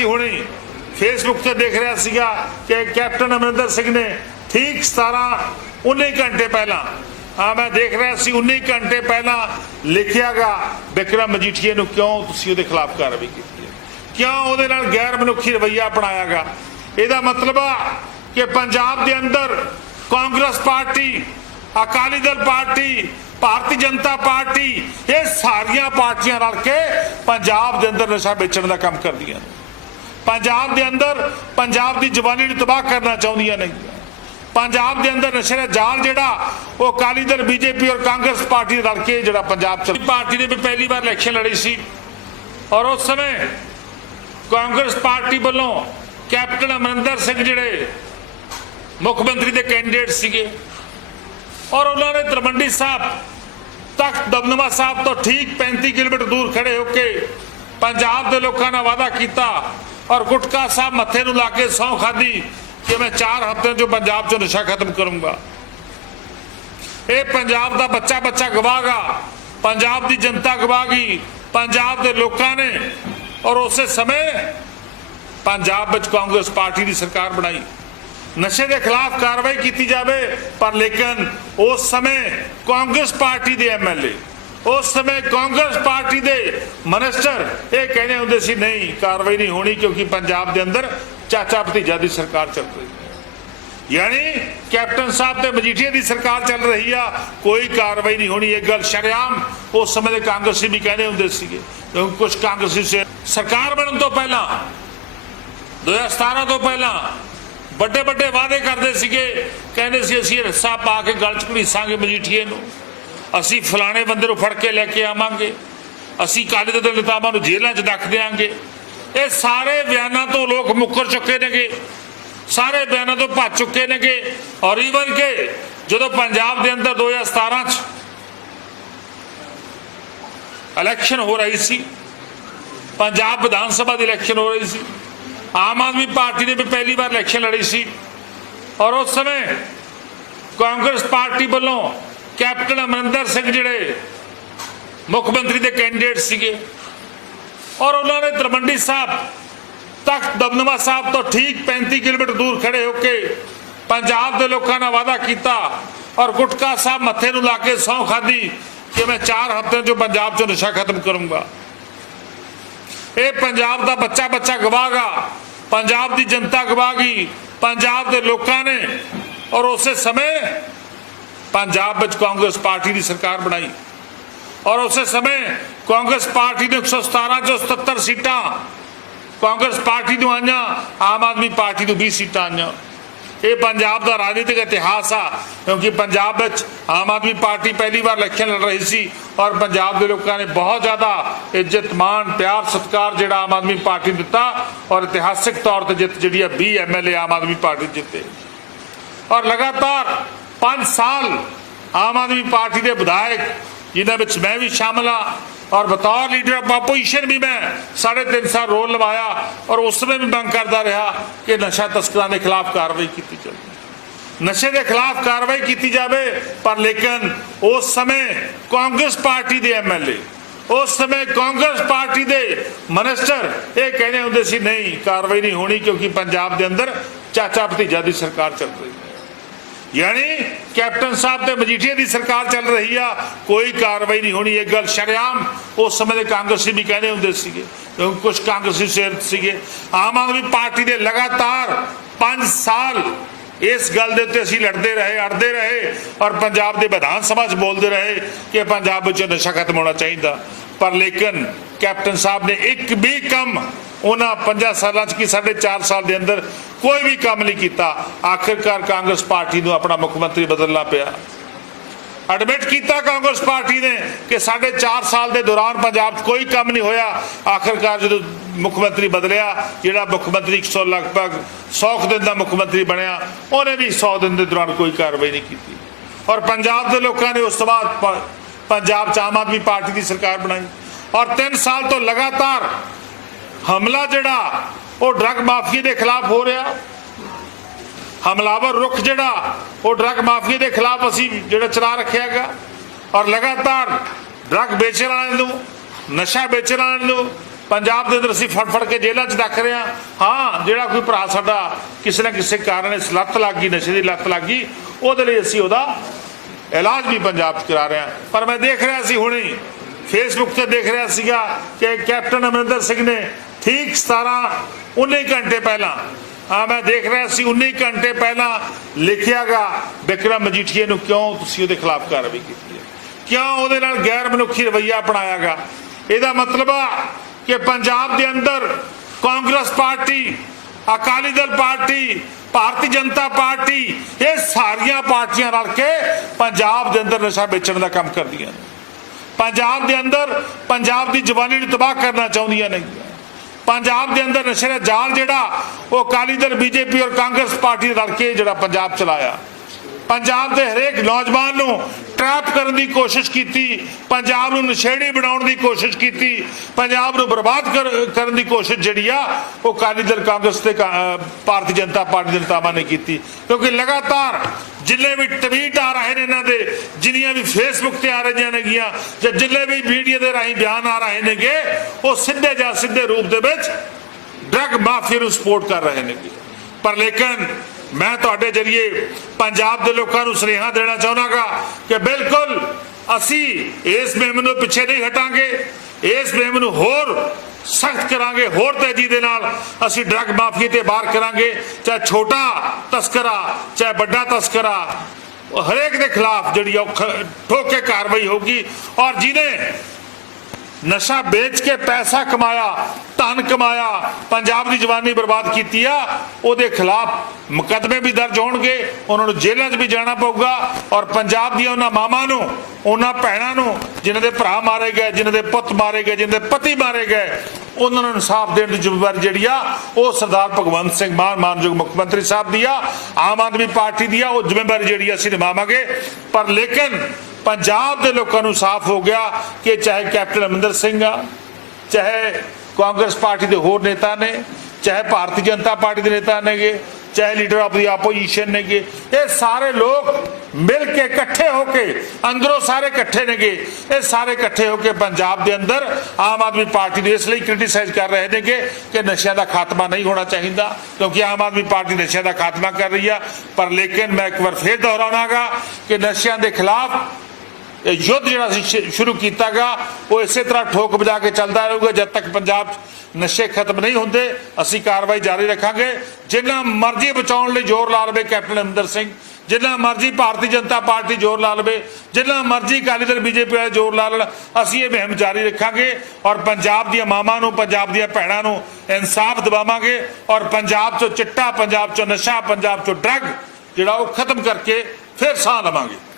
ਸੀ ਹੁਣੇ। ਫੇਸਬੁੱਕ ਤੇ ਦੇਖ ਰਿਹਾ ਸੀਗਾ ਕਿ ਕੈਪਟਨ ਅਮਰਿੰਦਰ ਸਿੰਘ ਨੇ ਠੀਕ 17 19 ਘੰਟੇ ਪਹਿਲਾਂ ਆ ਮੈਂ ਦੇਖ ਰਿਹਾ ਸੀ 19 ਘੰਟੇ ਪਹਿਲਾਂ ਲਿਖਿਆਗਾ ਵਿਕਰਮ ਮਜੀਠੀਏ ਨੂੰ ਕਿਉਂ ਤੁਸੀਂ ਉਹਦੇ ਖਿਲਾਫ ਕਾਰਵਾਈ ਕੀਤੀ ਹੈ? ਕਿਉਂ ਉਹਦੇ ਨਾਲ ਗੈਰ ਮਨੁੱਖੀ ਰਵੱਈਆ ਅਪਣਾਇਆਗਾ ਇਹਦਾ ਮਤਲਬ ਆ ਕਿ ਪੰਜਾਬ ਦੇ ਅੰਦਰ Congress party, Akali Dal party, Bharatiya Janata party, ਇਹ ਸਾਰੀਆਂ ਪਾਰਟੀਆਂ ਰਲ ਕੇ ਪੰਜਾਬ ਦੇ ਅੰਦਰ ਨਸ਼ਾ ਵੇਚਣ ਦਾ ਕੰਮ ਕਰਦੀਆਂ ਨੇ। ਪੰਜਾਬ ਦੇ ਅੰਦਰ ਪੰਜਾਬ ਦੀ ਜਵਾਨੀ ਨੂੰ ਤਬਾਹ ਕਰਨਾ ਚਾਹੁੰਦੀਆਂ ਨੇ। ਪੰਜਾਬ ਦੇ ਅੰਦਰ ਨਸ਼ੇ ਦਾ ਜਾਲ ਜਿਹੜਾ, ਉਹ ਅਕਾਲੀ ਦਲ, ਬੀਜੇਪੀ ਔਰ ਕਾਂਗਰਸ ਪਾਰਟੀ ਰਲ ਕੇ ਜਿਹੜਾ ਪੰਜਾਬ ਚ ਪਾਰਟੀ ਨੇ ਵੀ ਪਹਿਲੀ ਵਾਰ ਇਲੈਕਸ਼ਨ ਲੜੀ ਸੀ ਔਰ ਉਸ ਸਮੇਂ ਕਾਂਗਰਸ ਪਾਰਟੀ ਵੱਲੋਂ ਕੈਪਟਨ ਅਮਰਿੰਦਰ ਸਿੰਘ ਜਿਹੜੇ ਮੁੱਖ ਮੰਤਰੀ ਦੇ ਕੈਂਡੀਡੇਟ ਸੀਗੇ ਔਰ ਉਹਨਾਂ ਨੇ ਤਰਮੰਡੀ ਸਾਹਿਬ ਤਖਤ ਦਮਦਮਾ ਸਾਹਿਬ ਤੋਂ ਠੀਕ 35 ਕਿਲੋਮੀਟਰ ਦੂਰ ਖੜੇ ਹੋ ਕੇ ਪੰਜਾਬ ਦੇ ਲੋਕਾਂ ਨਾਲ ਵਾਅਦਾ ਕੀਤਾ ਔਰ ਗੁਟਕਾ ਸਾਹਿਬ ਮੱਥੇ ਨੂੰ ਲਾ ਕੇ ਸਹੁੰ ਖਾਦੀ ਕਿ ਮੈਂ 4 ਹਫ਼ਤਿਆਂ 'ਚ ਪੰਜਾਬ 'ਚੋਂ ਨਸ਼ਾ ਖਤਮ ਕਰੂੰਗਾ। ਇਹ ਪੰਜਾਬ ਦਾ ਬੱਚਾ ਬੱਚਾ ਗਵਾਗਾ ਪੰਜਾਬ ਦੀ ਜਨਤਾ ਗਵਾਗੀ ਪੰਜਾਬ ਦੇ ਲੋਕਾਂ ਨੇ ਔਰ ਉਸੇ ਸਮੇਂ ਪੰਜਾਬ ਵਿੱਚ ਕਾਂਗਰਸ ਪਾਰਟੀ ਦੀ ਸਰਕਾਰ ਬਣਾਈ। ਨਸ਼ੇ ਦੇ ਖਿਲਾਫ ਕਾਰਵਾਈ ਕੀਤੀ ਜਾਵੇ, ਪਰ ਲੇਕਿਨ ਉਸ ਸਮੇਂ ਕਾਂਗਰਸ ਪਾਰਟੀ ਦੇ ਐਮਐਲਏ ਉਸ ਸਮੇਂ ਕਾਂਗਰਸ ਪਾਰਟੀ ਦੇ ਮਨਿਸਟਰ ਇਹ ਕਹਿੰਦੇ ਹੁੰਦੇ ਸੀ, ਨਹੀਂ, ਕਾਰਵਾਈ ਨਹੀਂ ਹੋਣੀ ਕਿਉਂਕਿ ਪੰਜਾਬ ਦੇ ਅੰਦਰ ਚਾਚਾ ਭਤੀਜਾ ਦੀ ਸਰਕਾਰ ਚੱਲ ਰਹੀ ਹੈ। ਯਾਨੀ ਕੈਪਟਨ ਸਾਹਿਬ ਤੇ ਮਜੀਠੀਆ ਦੀ ਸਰਕਾਰ ਚੱਲ ਰਹੀ ਆ, ਕੋਈ ਕਾਰਵਾਈ ਨਹੀਂ ਹੋਣੀ। ਇਹ ਗੱਲ ਸ਼ਰਿਆਮ ਉਸ ਸਮੇਂ ਦੇ ਕਾਂਗਰਸੀ ਵੀ ਕਹਿੰਦੇ ਹੁੰਦੇ ਸੀਗੇ। ਕਿਉਂਕਿ ਕੁਝ ਕਾਂਗਰਸੀ ਸਰਕਾਰ ਬਣਨ ਤੋਂ ਪਹਿਲਾਂ 2017 ਤੋਂ ਪਹਿਲਾਂ ਵੱਡੇ ਵੱਡੇ ਵਾਅਦੇ ਕਰਦੇ ਸੀਗੇ। ਕਹਿੰਦੇ ਸੀ, ਅਸੀਂ ਰੱਸਾ ਪਾ ਕੇ ਗਲ ਚ ਘੜੀਸਾਂਗੇ ਮਜੀਠੀਏ ਨੂੰ। ਅਸੀਂ ਫਲਾਣੇ ਬੰਦੇ ਨੂੰ ਫੜ ਕੇ ਲੈ ਕੇ ਆਵਾਂਗੇ। ਅਸੀਂ ਕਾਲੇ ਦੇ ਨੇਤਾਵਾਂ ਨੂੰ ਜੇਲ੍ਹਾਂ 'ਚ ਰੱਖ ਦੇਾਂਗੇ ਇਹ ਸਾਰੇ ਬਿਆਨਾਂ ਤੋਂ ਲੋਕ ਮੁੱਕਰ ਚੁੱਕੇ ਨੇਗੇ। ਸਾਰੇ ਬਿਆਨਾਂ ਤੋਂ ਭੱਜ ਚੁੱਕੇ ਨੇਗੇ। ਔਰ ਈਵਨ ਕਿ ਜਦੋਂ ਪੰਜਾਬ ਦੇ ਅੰਦਰ 2017 'ਚ ਇਲੈਕਸ਼ਨ ਹੋ ਰਹੀ ਸੀ, ਪੰਜਾਬ ਵਿਧਾਨ ਸਭਾ ਦੀ ਇਲੈਕਸ਼ਨ ਹੋ ਰਹੀ ਸੀ, ਆਮ ਆਦਮੀ ਪਾਰਟੀ ਨੇ ਵੀ ਪਹਿਲੀ ਵਾਰ ਇਲੈਕਸ਼ਨ ਲੜੀ ਸੀ। ਔਰ ਉਸ ਸਮੇਂ ਕਾਂਗਰਸ ਪਾਰਟੀ ਵੱਲੋਂ ਕੈਪਟਨ ਅਮਰਿੰਦਰ ਸਿੰਘ ਜਿਹੜੇ ਮੁੱਖ ਮੰਤਰੀ ਦੇ ਕੈਂਡੀਡੇਟ ਸੀਗੇ ਔਰ ਉਹਨਾਂ ਨੇ ਤਰਮੰਡੀ ਸਾਹਿਬ ਤਖਤ ਦਮਦਮਾ ਸਾਹਿਬ ਤੋਂ ਠੀਕ 35 ਕਿਲੋਮੀਟਰ ਦੂਰ ਖੜੇ ਹੋ ਕੇ ਪੰਜਾਬ ਦੇ ਲੋਕਾਂ ਨਾਲ ਵਾਅਦਾ ਕੀਤਾ ਔਰ ਗੁਟਕਾ ਸਾਹਿਬ ਮੱਥੇ ਨੂੰ ਲਾ ਕੇ ਸਹੁੰ ਖਾਦੀ ਕਿ ਮੈਂ 4 ਹਫ਼ਤਿਆਂ 'ਚ ਪੰਜਾਬ 'ਚੋਂ ਨਸ਼ਾ ਖਤਮ ਕਰੂੰਗਾ। ਇਹ ਪੰਜਾਬ ਦਾ ਬੱਚਾ ਬੱਚਾ ਗਵਾਗਾ ਪੰਜਾਬ ਦੀ ਜਨਤਾ ਗਵਾਗੀ ਪੰਜਾਬ ਦੇ ਲੋਕਾਂ ਨੇ ਔਰ ਉਸੇ ਸਮੇਂ ਪੰਜਾਬ ਵਿੱਚ ਕਾਂਗਰਸ ਪਾਰਟੀ ਦੀ ਸਰਕਾਰ ਬਣਾਈ। ਔਰ ਉਸੇ ਸਮੇਂ ਕਾਂਗਰਸ ਪਾਰਟੀ ਨੇ 117 ਚੋਂ 77 ਸੀਟਾਂ ਕਾਂਗਰਸ ਪਾਰਟੀ ਨੂੰ ਆਈਆਂ, ਆਮ ਆਦਮੀ ਪਾਰਟੀ ਨੂੰ 20 ਸੀਟਾਂ ਆਈਆਂ। ਇਹ ਪੰਜਾਬ ਦਾ ਰਾਜਨੀਤਿਕ ਇਤਿਹਾਸ ਆ, ਕਿਉਂਕਿ ਪੰਜਾਬ ਵਿੱਚ ਆਮ ਆਦਮੀ ਪਾਰਟੀ ਪਹਿਲੀ ਵਾਰ ਇਲੈਕਸ਼ਨ ਲੜ ਰਹੀ ਸੀ ਔਰ ਪੰਜਾਬ ਦੇ ਲੋਕਾਂ ਨੇ ਬਹੁਤ ਜ਼ਿਆਦਾ ਇੱਜ਼ਤ, ਮਾਣ, ਪਿਆਰ, ਸਤਿਕਾਰ ਜਿਹੜਾ ਆਮ ਆਦਮੀ ਪਾਰਟੀ ਨੂੰ ਦਿੱਤਾ ਔਰ ਇਤਿਹਾਸਿਕ ਤੌਰ ਤੇ ਜਿੱਤ ਜਿਹੜੀ ਹੈ 20 ਐਮਐਲਏ ਆਮ ਆਦਮੀ ਪਾਰਟੀ ਜਿੱਤੇ। ਔਰ ਲਗਾਤਾਰ 5 ਸਾਲ ਆਮ ਆਦਮੀ ਪਾਰਟੀ ਦੇ ਵਿਧਾਇਕ, ਜਿਨ੍ਹਾਂ ਵਿੱਚ ਮੈਂ ਵੀ ਸ਼ਾਮਲ ਹਾਂ ਔਰ ਬਤੌਰ ਲੀਡਰ ਆਫ ਆਪੋਜੀਸ਼ਨ ਵੀ ਮੈਂ ਸਾਢੇ ਤਿੰਨ ਸਾਲ ਰੋਲ ਲਵਾਇਆ ਔਰ ਉਸ ਸਮੇਂ ਵੀ ਮੰਗ ਕਰਦਾ ਰਿਹਾ ਕਿ ਨਸ਼ਾ ਤਸਕਰਾਂ ਦੇ ਖਿਲਾਫ ਕਾਰਵਾਈ ਕੀਤੀ ਜਾਵੇ। ਨਸ਼ੇ ਦੇ ਖਿਲਾਫ ਕਾਰਵਾਈ ਕੀਤੀ ਜਾਵੇ, ਪਰ ਲੇਕਿਨ ਉਸ ਸਮੇਂ ਕਾਂਗਰਸ ਪਾਰਟੀ ਦੇ ਐਮਐਲਏ ਉਸ ਸਮੇਂ ਕਾਂਗਰਸ ਪਾਰਟੀ ਦੇ ਮਨਿਸਟਰ ਇਹ ਕਹਿੰਦੇ ਹੁੰਦੇ ਸੀ, ਨਹੀਂ, ਕਾਰਵਾਈ ਨਹੀਂ ਹੋਣੀ ਕਿਉਂਕਿ ਪੰਜਾਬ ਦੇ ਅੰਦਰ ਚਾਚਾ ਭਤੀਜਾ ਦੀ ਸਰਕਾਰ ਚੱਲ ਰਹੀ ਯਾਨੀ ਕੈਪਟਨ ਸਾਹਿਬ ਤੇ ਮਜੀਠੀਆ ਦੀ ਸਰਕਾਰ ਚੱਲ ਰਹੀ ਆ, ਕੋਈ ਕਾਰਵਾਈ ਨਹੀਂ ਹੋਣੀ, ਇਹ ਗੱਲ ਸ਼ਰਿਆਮ ਉਸ ਸਮੇਂ ਦੇ ਕਾਂਗਰਸੀ ਵੀ ਕਹਿੰਦੇ ਹੁੰਦੇ ਸੀਗੇ ਕਿਉਂਕਿ ਕੁਝ ਕਾਂਗਰਸੀ ਸੇ ਸੀਗੇ। ਆਮ ਆਦਮੀ ਪਾਰਟੀ ਦੇ ਲਗਾਤਾਰ 5 ਸਾਲ ਇਸ ਗੱਲ ਦੇ ਉੱਤੇ ਅਸੀਂ ਲੜਦੇ ਰਹੇ, ਅੜਦੇ ਰਹੇ ਔਰ ਪੰਜਾਬ ਦੇ ਵਿਧਾਨ ਸਭਾ 'ਚ ਬੋਲਦੇ ਰਹੇ ਕਿ ਪੰਜਾਬ ਵਿੱਚ ਨਸ਼ਾ ਖਤਮ ਹੋਣਾ ਚਾਹੀਦਾ। ਪਰ ਲੇਕਿਨ ਕੈਪਟਨ ਸਾਹਿਬ ਨੇ ਇੱਕ ਵੀ ਕੰਮ ਉਹਨਾਂ 5 ਸਾਲਾਂ 'ਚ ਕੀ ਸਾਢੇ 4 ਸਾਲ ਦੇ ਅੰਦਰ ਕੋਈ ਵੀ ਕੰਮ ਨਹੀਂ ਕੀਤਾ। ਆਖਿਰਕਾਰ ਕਾਂਗਰਸ ਪਾਰਟੀ ਨੂੰ ਆਪਣਾ ਮੁੱਖ ਮੰਤਰੀ ਬਦਲਣਾ ਪਿਆ। ਐਡਮਿਟ ਕੀਤਾ ਕਾਂਗਰਸ ਪਾਰਟੀ ਨੇ ਕਿ ਸਾਢੇ 4 ਸਾਲ ਦੇ ਦੌਰਾਨ ਪੰਜਾਬ 'ਚ ਕੋਈ ਕੰਮ ਨਹੀਂ ਹੋਇਆ। ਆਖਿਰਕਾਰ ਜਦੋਂ ਮੁੱਖ ਮੰਤਰੀ ਬਦਲਿਆ, ਜਿਹੜਾ ਮੁੱਖ ਮੰਤਰੀ 100 ਲਗਭਗ 100 ਕੁ ਦਿਨ ਦਾ ਮੁੱਖ ਮੰਤਰੀ ਬਣਿਆ, ਉਹਨੇ ਵੀ 100 ਦਿਨ ਦੇ ਦੌਰਾਨ ਕੋਈ ਕਾਰਵਾਈ ਨਹੀਂ ਕੀਤੀ। ਔਰ ਪੰਜਾਬ ਦੇ ਲੋਕਾਂ ਨੇ ਉਸ ਤੋਂ ਬਾਅਦ ਪੰਜਾਬ 'ਚ ਆਮ ਆਦਮੀ ਪਾਰਟੀ ਦੀ ਸਰਕਾਰ ਬਣਾਈ। ਔਰ 3 ਸਾਲ ਤੋਂ ਲਗਾਤਾਰ ਹਮਲਾ ਜਿਹੜਾ, ਉਹ ਡਰੱਗ ਮਾਫੀਆ ਦੇ ਖਿਲਾਫ ਹੋ ਰਿਹਾ। ਹਮਲਾਵਰ ਰੁਖ ਜਿਹੜਾ, ਉਹ ਡਰੱਗ ਮਾਫੀਆ ਦੇ ਖਿਲਾਫ ਅਸੀਂ ਜਿਹੜਾ ਚਲਾ ਰੱਖਿਆ ਹੈਗਾ। ਔਰ ਲਗਾਤਾਰ ਡਰੱਗ ਵੇਚਣ ਵਾਲਿਆਂ ਨੂੰ, ਨਸ਼ਾ ਵੇਚਣ ਵਾਲਿਆਂ ਨੂੰ, ਪੰਜਾਬ ਦੇ ਅੰਦਰ ਅਸੀਂ ਫੜ ਫੜ ਕੇ ਜੇਲ੍ਹਾਂ 'ਚ ਰੱਖ ਰਹੇ ਹਾਂ। ਹਾਂ, ਜਿਹੜਾ ਕੋਈ ਭਰਾ ਸਾਡਾ ਕਿਸੇ ਨਾ ਕਿਸੇ ਕਾਰਨ ਇਸ ਲੱਤ ਲੱਗ ਗਈ ਨਸ਼ੇ ਦੀ ਲੱਤ ਲੱਗ ਗਈ ਉਹਦੇ ਲਈ ਅਸੀਂ ਉਹਦਾ ਇਲਾਜ ਵੀ ਪੰਜਾਬ 'ਚ ਕਰਾ ਰਹੇ ਹਾਂ। ਪਰ ਮੈਂ ਦੇਖ ਰਿਹਾ ਸੀ ਹੁਣੇ ਫੇਸਬੁੱਕ ਤੇ ਦੇਖ ਰਿਹਾ ਸੀਗਾ ਕਿ ਕੈਪਟਨ ਅਮਰਿੰਦਰ ਸਿੰਘ ਨੇ ਠੀਕ 17 19 ਘੰਟੇ ਪਹਿਲਾਂ। ਹਾਂ ਮੈਂ ਦੇਖ ਰਿਹਾ ਸੀ 19 ਘੰਟੇ ਪਹਿਲਾਂ ਲਿਖਿਆਗਾ ਬਿਕਰਮ ਮਜੀਠੀਏ ਨੂੰ ਕਿਉਂ ਤੁਸੀਂ ਉਹਦੇ ਖਿਲਾਫ ਕਾਰਵਾਈ ਕੀਤੀ ਹੈ? ਕਿਉਂ ਉਹਦੇ ਨਾਲ ਗੈਰ ਮਨੁੱਖੀ ਰਵੱਈਆ ਅਪਣਾਇਆਗਾ? ਇਹਦਾ ਮਤਲਬ ਆ ਕਿ ਪੰਜਾਬ ਦੇ ਅੰਦਰ Congress party, Akali Dal party, Bharatiya Janata party, ਇਹ ਸਾਰੀਆਂ ਪਾਰਟੀਆਂ ਰਲ ਕੇ ਪੰਜਾਬ ਦੇ ਅੰਦਰ ਨਸ਼ਾ ਵੇਚਣ ਦਾ ਕੰਮ ਕਰਦੀਆਂ ਨੇ। ਪੰਜਾਬ ਦੇ ਅੰਦਰ ਪੰਜਾਬ ਦੀ ਜਵਾਨੀ ਨੂੰ ਤਬਾਹ ਕਰਨਾ ਚਾਹੁੰਦੀਆਂ ਨੇ। ਪੰਜਾਬ ਦੇ ਅੰਦਰ ਨਸ਼ੇ ਦਾ ਜਾਲ ਜਿਹੜਾ, ਉਹ ਅਕਾਲੀ ਦਲ, ਬੀਜੇਪੀ ਔਰ ਕਾਂਗਰਸ ਪਾਰਟੀ ਰਲ ਕੇ ਜਿਹੜਾ ਪੰਜਾਬ ਚਲਾਇਆ। ਪੰਜਾਬ ਦੇ ਹਰੇਕ ਨੌਜਵਾਨ ਨੂੰ ਟਰੈਪ ਕਰਨ ਦੀ ਕੋਸ਼ਿਸ਼ ਕੀਤੀ, ਪੰਜਾਬ ਨੂੰ ਨਸ਼ੇੜੀ ਬਣਾਉਣ ਦੀ ਕੋਸ਼ਿਸ਼ ਕੀਤੀ, ਪੰਜਾਬ ਨੂੰ ਬਰਬਾਦ ਕਰ- ਕਰਨ ਦੀ ਕੋਸ਼ਿਸ਼ ਜਿਹੜੀ ਆ, ਉਹ ਅਕਾਲੀ ਦਲ, ਕਾਂਗਰਸ ਤੇ ਭਾਰਤੀ ਜਨਤਾ ਪਾਰਟੀ ਦੇ ਨੇਤਾਵਾਂ ਨੇ ਕੀਤੀ। ਕਿਉਂਕਿ ਲਗਾਤਾਰ ਜਿੰਨੇ ਵੀ ਟਵੀਟ ਆ ਰਹੇ ਨੇ ਇਹਨਾਂ ਦੇ, ਜਿੰਨੀਆਂ ਵੀ ਫੇਸਬੁੱਕ ਤੇ ਆ ਰਹੀਆਂ ਨੇਗੀਆਂ, ਜਾਂ ਜਿੰਨੇ ਵੀ ਮੀਡੀਆ ਦੇ ਰਾਹੀਂ ਬਿਆਨ ਆ ਰਹੇ ਨੇਗੇ, ਉਹ ਸਿੱਧੇ ਜਾਂ ਸਿੱਧੇ ਰੂਪ ਦੇ ਵਿੱਚ ਡਰਗ ਮਾਫੀਆ ਨੂੰ ਸਪੋਰਟ ਕਰ ਰਹੇ ਨੇਗੇ। ਪਰ ਲੇਕਿਨ ਮੈਂ ਤੁਹਾਡੇ ਜਰੀਏ ਪੰਜਾਬ ਦੇ ਲੋਕਾਂ ਨੂੰ ਸੁਨੇਹਾ ਦੇਣਾ ਚਾਹੁੰਦਾਗਾ ਕਿ ਬਿਲਕੁਲ ਅਸੀਂ ਇਸ ਮੁਹਿੰਮ ਨੂੰ ਪਿੱਛੇ ਨਹੀਂ ਹਟਾਂਗੇ, ਇਸ ਮੁਹਿੰਮ ਨੂੰ ਹੋਰ ਸਖਤ ਕਰਾਂਗੇ ਹੋਰ ਤੇਜ਼ੀ ਦੇ ਨਾਲ। ਅਸੀਂ ਡਰੱਗ ਮਾਫੀਏ ਤੇ ਬਾਹਰ ਕਰਾਂਗੇ, ਚਾਹੇ ਛੋਟਾ ਤਸਕਰਾ, ਚਾਹੇ ਵੱਡਾ ਤਸਕਰਾ। ਹਰੇਕ ਦੇ ਖਿਲਾਫ ਜਿਹੜੀ ਆ ਉਹ ਠੋਕ ਕੇ ਕਾਰਵਾਈ ਹੋਗੀ ਔਰ ਜਿਹਨੇ ਨਸ਼ਾ ਵੇਚ ਕੇ ਪੈਸਾ ਕਮਾਇਆ ਧਨ ਕਮਾਇਆ, ਪੰਜਾਬ ਦੀ ਜਵਾਨੀ ਬਰਬਾਦ ਕੀਤੀ ਆ, ਉਹਦੇ ਖਿਲਾਫ ਮੁਕੱਦਮੇ ਵੀ ਦਰਜ ਹੋਣਗੇ, ਉਹਨਾਂ ਨੂੰ ਜੇਲ੍ਹਾਂ 'ਚ ਵੀ ਜਾਣਾ ਪਊਗਾ ਔਰ ਪੰਜਾਬ ਦੀਆਂ ਉਹਨਾਂ ਮਾਵਾਂ ਨੂੰ, ਉਹਨਾਂ ਭੈਣਾਂ ਨੂੰ, ਜਿਨ੍ਹਾਂ ਦੇ ਭਰਾ ਮਾਰੇ ਗਏ, ਜਿਨ੍ਹਾਂ ਦੇ ਪੁੱਤ ਮਾਰੇ ਗਏ, ਜਿਨ੍ਹਾਂ ਦੇ ਪਤੀ ਮਾਰੇ ਗਏ, ਉਹਨਾਂ ਨੂੰ ਇਨਸਾਫ ਦੇਣ ਦੀ ਜ਼ਿੰਮੇਵਾਰੀ ਜਿਹੜੀ ਆ, ਉਹ ਸਰਦਾਰ ਭਗਵੰਤ ਸਿੰਘ ਮਾਨ, ਮਾਨਯੋਗ ਮੁੱਖ ਮੰਤਰੀ ਸਾਹਿਬ ਦੀ ਆ, ਆਮ ਆਦਮੀ ਪਾਰਟੀ ਦੀ ਆ, ਉਹ ਜ਼ਿੰਮੇਵਾਰੀ ਜਿਹੜੀ ਅਸੀਂ ਨਿਭਾਵਾਂਗੇ। ਪਰ ਲੇਕਿਨ ਪੰਜਾਬ ਦੇ ਲੋਕਾਂ ਨੂੰ ਸਾਫ਼ ਹੋ ਗਿਆ ਕਿ ਚਾਹੇ ਕੈਪਟਨ ਅਮਰਿੰਦਰ ਸਿੰਘ ਆ ਚਾਹੇ ਕਾਂਗਰਸ ਪਾਰਟੀ ਦੇ ਹੋਰ ਨੇਤਾ ਨੇ, ਚਾਹੇ ਭਾਰਤੀ ਜਨਤਾ ਪਾਰਟੀ ਦੇ ਨੇਤਾ ਨੇਗੇ, ਚਾਹੇ ਲੀਡਰ ਆਫ ਦੀ ਆਪੋਜੀਸ਼ਨ ਨੇਗੇ, ਇਹ ਸਾਰੇ ਲੋਕ ਮਿਲ ਕੇ ਇਕੱਠੇ ਹੋ ਕੇ, ਅੰਦਰੋਂ ਸਾਰੇ ਇਕੱਠੇ ਨੇਗੇ, ਇਹ ਸਾਰੇ ਇਕੱਠੇ ਹੋ ਕੇ ਪੰਜਾਬ ਦੇ ਅੰਦਰ ਆਮ ਆਦਮੀ ਪਾਰਟੀ ਨੂੰ ਇਸ ਲਈ ਕ੍ਰਿਟਿਸਾਈਜ਼ ਕਰ ਰਹੇ ਨੇਗੇ ਕਿ ਨਸ਼ਿਆਂ ਦਾ ਖਾਤਮਾ ਨਹੀਂ ਹੋਣਾ ਚਾਹੀਦਾ, ਕਿਉਂਕਿ ਆਮ ਆਦਮੀ ਪਾਰਟੀ ਨਸ਼ਿਆਂ ਦਾ ਖਾਤਮਾ ਕਰ ਰਹੀ ਆ, ਪਰ ਲੇਕਿਨ ਮੈਂ ਇੱਕ ਵਾਰ ਫੇਰ ਦੁਹਰਾਉਣਾਗਾ ਕਿ ਨਸ਼ਿਆਂ ਦੇ ਖਿਲਾਫ ਇਹ ਯੁੱਧ ਜਿਹੜਾ ਅਸੀਂ ਸ਼ੁ- ਸ਼ੁਰੂ ਕੀਤਾਗਾ ਉਹ ਇਸੇ ਤਰ੍ਹਾਂ ਠੋਕ ਵਜਾ ਕੇ ਚੱਲਦਾ ਰਹੂਗਾ, ਜਦ ਤੱਕ ਪੰਜਾਬ 'ਚ ਨਸ਼ੇ ਖਤਮ ਨਹੀਂ ਹੁੰਦੇ, ਅਸੀਂ ਕਾਰਵਾਈ ਜਾਰੀ ਰੱਖਾਂਗੇ। ਜਿੰਨਾ ਮਰਜ਼ੀ ਬਚਾਉਣ ਲਈ ਜ਼ੋਰ ਲਾ ਲਵੇ ਕੈਪਟਨ ਅਮਰਿੰਦਰ ਸਿੰਘ, ਜਿੰਨਾ ਮਰਜ਼ੀ ਭਾਰਤੀ ਜਨਤਾ ਪਾਰਟੀ ਜ਼ੋਰ ਲਾ ਲਵੇ, ਜਿੰਨਾ ਮਰਜ਼ੀ ਅਕਾਲੀ ਦਲ, ਬੀਜੇਪੀ ਵਾਲੇ ਜ਼ੋਰ ਲਾ ਲੈਣ, ਅਸੀਂ ਇਹ ਮੁਹਿੰਮ ਜਾਰੀ ਰੱਖਾਂਗੇ ਔਰ ਪੰਜਾਬ ਦੀਆਂ ਮਾਵਾਂ ਨੂੰ, ਪੰਜਾਬ ਦੀਆਂ ਭੈਣਾਂ ਨੂੰ ਇਨਸਾਫ ਦਿਵਾਵਾਂਗੇ ਔਰ ਪੰਜਾਬ 'ਚੋਂ ਚਿੱਟਾ, ਪੰਜਾਬ 'ਚੋਂ ਨਸ਼ਾ, ਪੰਜਾਬ 'ਚੋਂ ਡਰੱਗ ਜਿਹੜਾ ਉਹ ਖਤਮ ਕਰਕੇ ਫਿਰ ਸਾਹ ਲਵਾਂਗੇ।